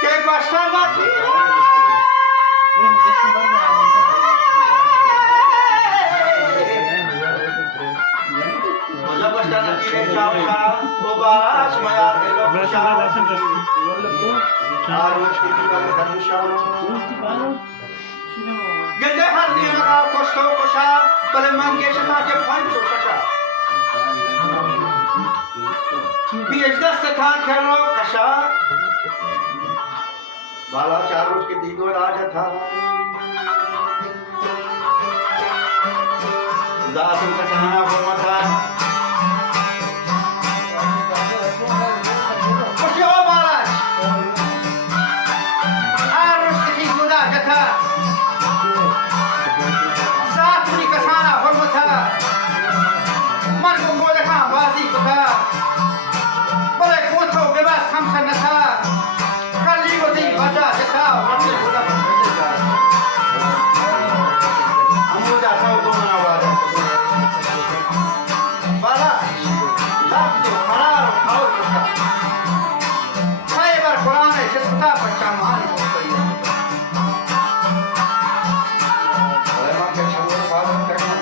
Que gostava de Olha gostava de tchau tchau o balas maior que o tchau a roz que fica no chão Gende harli maga kosto kosha pale mange shata ke phancho shata Bijda satha khero kasha बाला चार उसके दीदो राजा था दासों का सहाना हुआ था कुछ और बाला are उसके दीदो राजा था साथ उन्हीं का सहाना हुआ था मन को बोले हाँ बाजी को था बोले कौन था के बाद हम सन था Baca cekal, nanti sudah berbeda. Kamu dah tahu tu mana wadah. Balas, tapi harar kau juga. Saya berkurang sesuatu percamaan itu. Oleh maka semua balas kerana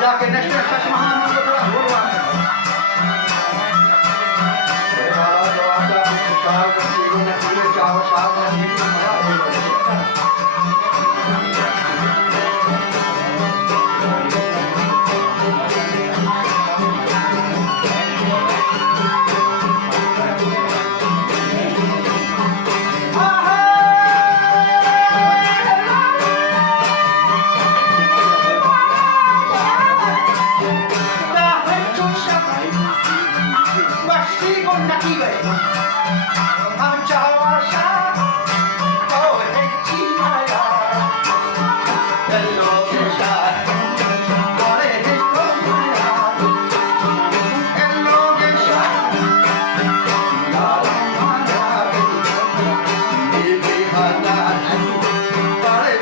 जाके नेक्स्ट महान को थोड़ा बोलवा Naki हम चावाशा ओ है चिनाया हेलो गेशा करे है तोमाया हेलो गेशा यार माया ये बेहाना करे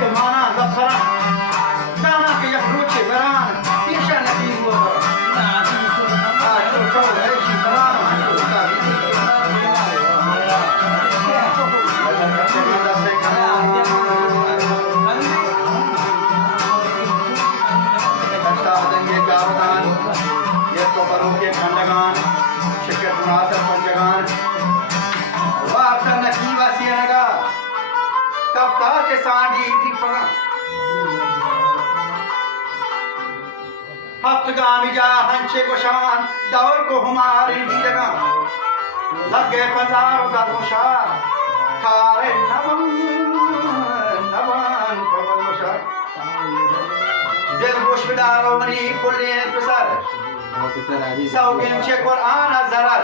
थमा गप्पो हफ्तगामी जा हंशे को शान दौर को हमारी दीरगा लगे पजारों का मुशार खारे नवन नवन पवन मुशार दिल बुशदारों मनी पुल्ले प्रसार सौगेम शे कुरान अज़हर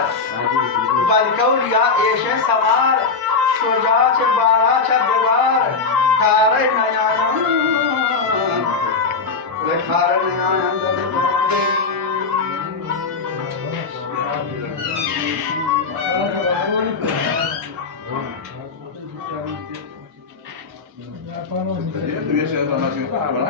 बलकौलिया ऐशे सवार सोजा चे बारा चे दीवार खारे नयान वे खारे नयान Deve ser a nossa informação,